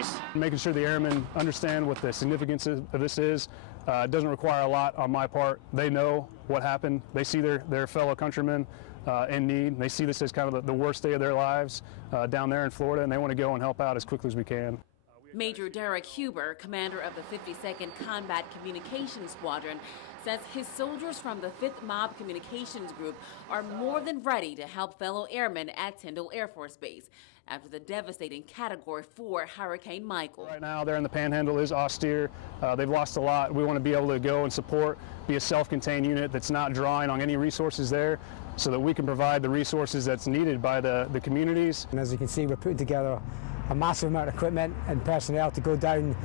nice. Making sure the airmen understand what the significance of this is. It doesn't require a lot on my part. They know what happened. They see their fellow countrymen in need. They see this as kind of the worst day of their lives down there in Florida, and they want to go and help out as quickly as we can. Major Derek Huber, commander of the 52nd Combat Communications Squadron, says his soldiers from the 5th Mob Communications Group are more than ready to help fellow airmen at Tyndall Air Force Base after the devastating Category 4 Hurricane Michael. Right now, there in the Panhandle is austere. They've lost a lot. We want to be able to go and support, be a self-contained unit that's not drawing on any resources there, so that we can provide the resources that's needed by the communities. And as you can see, we're putting together a massive amount of equipment and personnel to go down,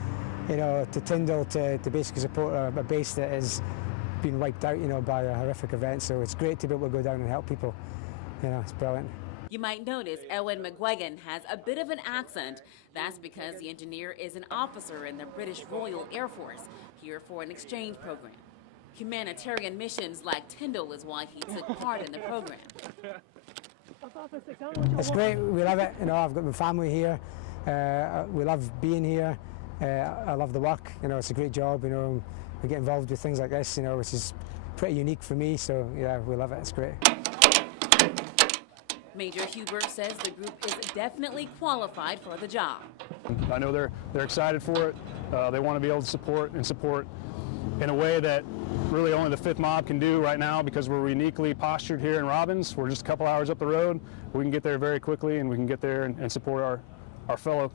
to Tyndall to basically support a base that has been wiped out, by a horrific event. So it's great to be able to go down and help people. It's brilliant. You might notice Ewan McGuigan has a bit of an accent. That's because the engineer is an officer in the British Royal Air Force, here for an exchange program. Humanitarian missions like Tyndall is why he took part in the program. It's great. We love it. I've got my family here. We love being here. I love the work. It's a great job. We get involved with things like this, which is pretty unique for me. So yeah, we love it. It's great. Major Huber says the group is definitely qualified for the job. I know they're excited for it. They want to be able to support in a way that really only the 5th Mob can do right now, because we're uniquely postured here in Robbins. We're just a couple hours up the road. We can get there very quickly, and we can get there and support our fellow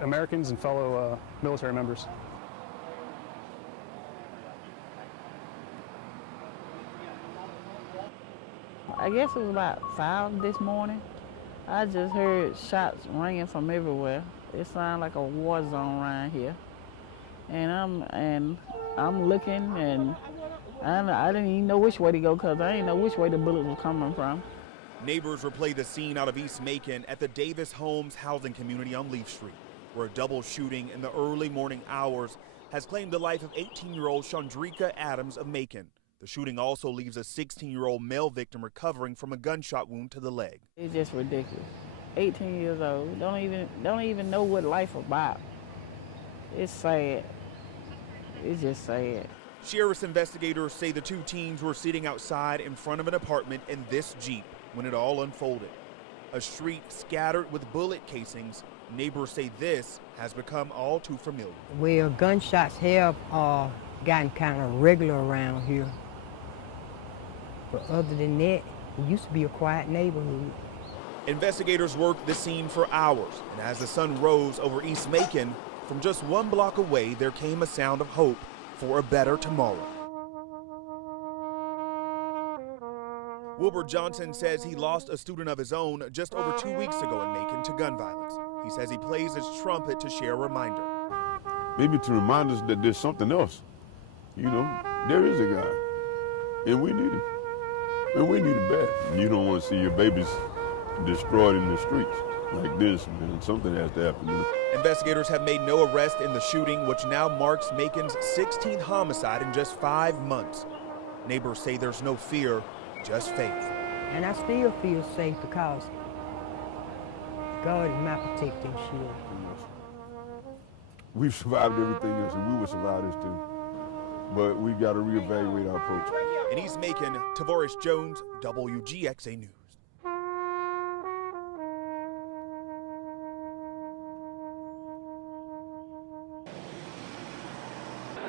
Americans and fellow military members. I guess it was about 5 this morning. I just heard shots ringing from everywhere. It sounded like a war zone around here. And I'm looking, and I didn't even know which way to go, because I didn't know which way the bullets were coming from. Neighbors replayed the scene out of East Macon at the Davis Homes housing community on Leaf Street, where a double shooting in the early morning hours has claimed the life of 18-year-old Chandrika Adams of Macon. The shooting also leaves a 16-year-old male victim recovering from a gunshot wound to the leg. It's just ridiculous. 18 years old, don't even know what life about. It's sad. It's just sad. Sheriff's investigators say the two teens were sitting outside in front of an apartment in this Jeep when it all unfolded. A street scattered with bullet casings. Neighbors say this has become all too familiar. Well, gunshots have gotten kind of regular around here. But other than that, it used to be a quiet neighborhood. Investigators worked the scene for hours, and as the sun rose over East Macon, from just 1 block away, there came a sound of hope for a better tomorrow. Wilbur Johnson says he lost a student of his own just over 2 weeks ago in Macon to gun violence. He says he plays his trumpet to share a reminder. Maybe to remind us that there's something else. There is a God, and we need him. And we need it bad. You don't want to see your babies destroyed in the streets like this, man. Something has to happen. Investigators have made no arrest in the shooting, which now marks Macon's 16th homicide in just 5 months. Neighbors say there's no fear, just faith. And I still feel safe because God is my protecting shield. We've survived everything else, and we will survive this too. But we've got to reevaluate our approach. In East Macon, Tavares Jones, WGXA News.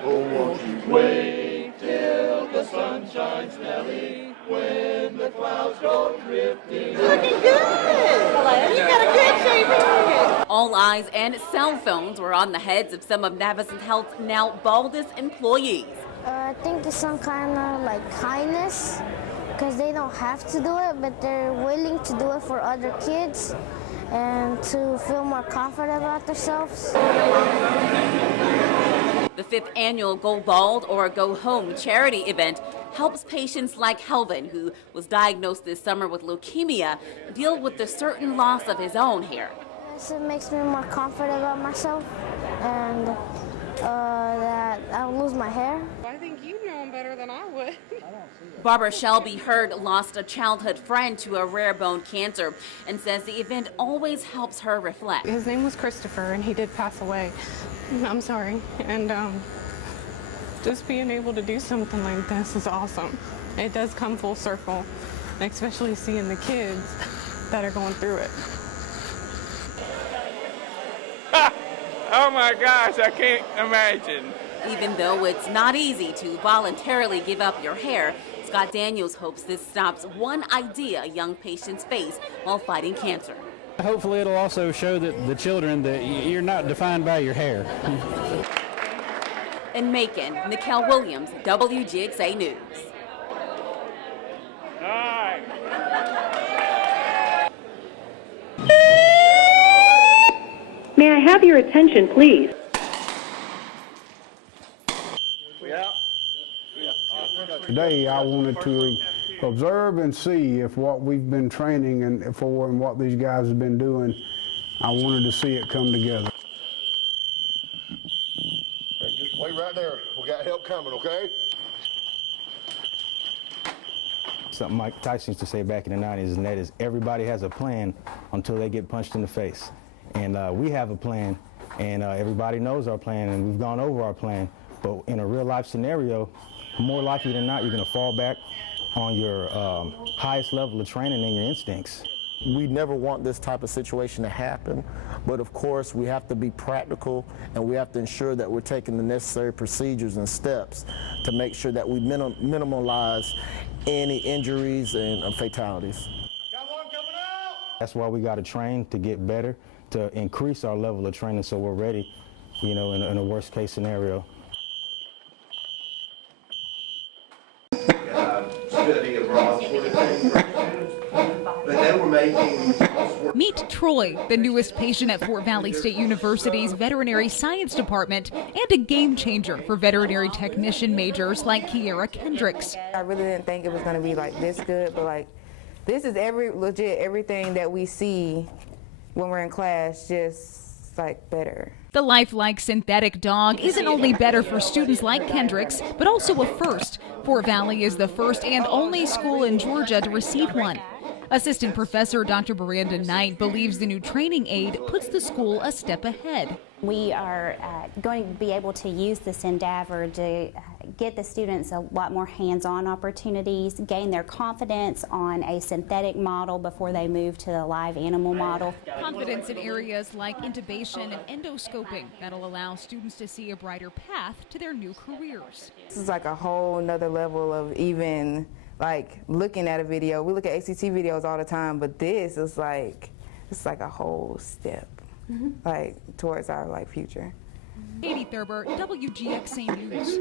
Oh, won't you wait till the sun shines, Nelly, when the clouds go drifting. Looking good! You got a good shape here. All eyes and cell phones were on the heads of some of Navicent Health's now baldest employees. I think it's some kind of like kindness, because they don't have to do it, but they're willing to do it for other kids and to feel more confident about themselves. The 5th annual Go Bald or Go Home charity event helps patients like Helvin, who was diagnosed this summer with leukemia, deal with the certain loss of his own hair. It makes me more confident about myself and that I'll lose my hair. I think you know doing better than I would. Barbara Shelby Hurd lost a childhood friend to a rare bone cancer and says the event always helps her reflect. His name was Christopher, and he did pass away. I'm sorry. And just being able to do something like this is awesome. It does come full circle, especially seeing the kids that are going through it. Oh my gosh, I can't imagine. Even though it's not easy to voluntarily give up your hair, Scott Daniels hopes this stops one idea young patients face while fighting cancer. Hopefully it'll also show the children that you're not defined by your hair. In Macon, Nikel Williams, WGXA News. All right. May I have your attention, please? Today I wanted to observe and see if what we've been training and what these guys have been doing, I wanted to see it come together. Just wait right there. We got help coming, okay? Something Mike Tyson used to say back in the 90s, and that is everybody has a plan until they get punched in the face. And we have a plan, and everybody knows our plan, and we've gone over our plan. But in a real life scenario, more likely than not, you're going to fall back on your highest level of training and your instincts. We never want this type of situation to happen, but of course we have to be practical and we have to ensure that we're taking the necessary procedures and steps to make sure that we minimize any injuries and fatalities. That's why we got to train to get better, to increase our level of training so we're ready, you know, in a worst case scenario. Study abroad sort of thing. But they were making... Meet Troy, the newest patient at Fort Valley State University's Veterinary Science Department and a game changer for veterinary technician majors like Kiera Kendricks. I really didn't think it was going to be like this good, but like this is legit everything that we see when we're in class, just like better. The lifelike synthetic dog isn't only better for students like Kendricks, but also a first. Fort Valley is the first and only school in Georgia to receive one. Assistant Professor Dr. Miranda Knight believes the new training aid puts the school a step ahead. We are going to be able to use this endeavor to get the students a lot more hands-on opportunities, gain their confidence on a synthetic model before they move to the live animal model. Confidence in areas like intubation and endoscoping that'll allow students to see a brighter path to their new careers. This is like a whole nother level of even like looking at a video. We look at ACT videos all the time, but this is like, it's like a whole step. Like towards our like future. Katie Thurber, WGXA News.